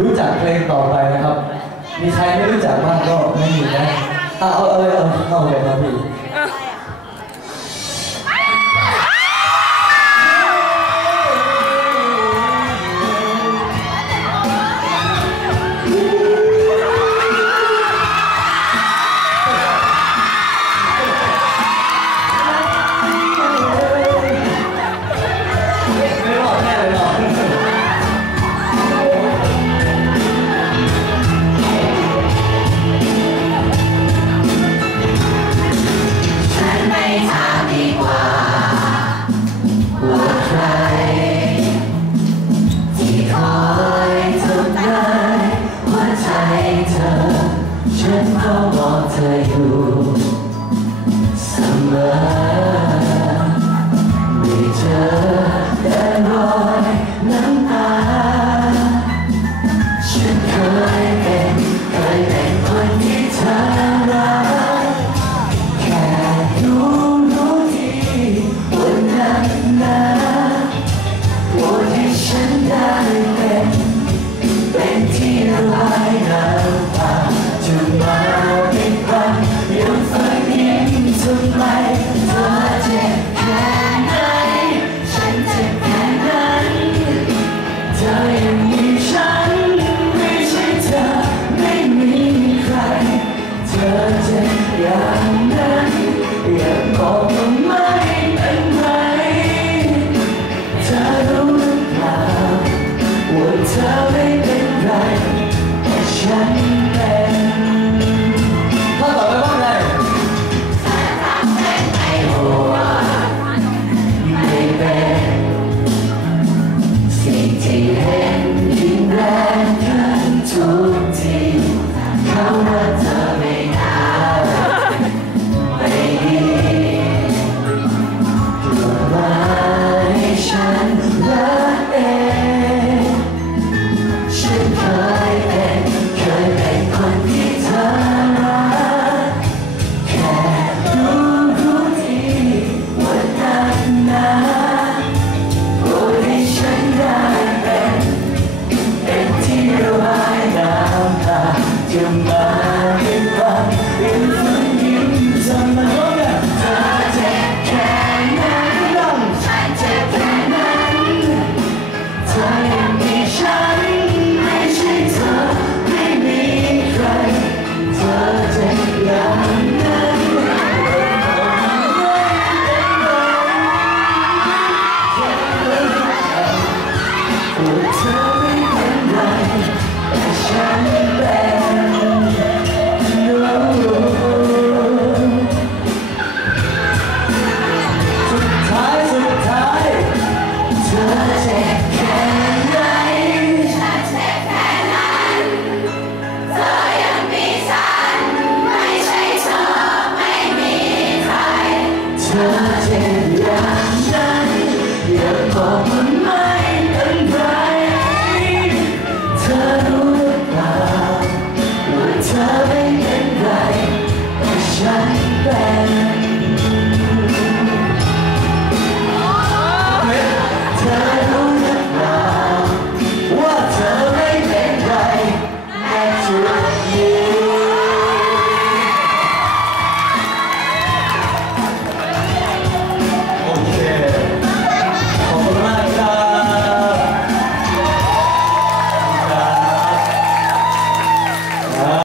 รู้จักเพลงต่อไปนะครับ มีใครไม่รู้จักบ้างก็ไม่มีนะเอาเอาเอาเอาเอาเลยครับพี่ お前 time. in my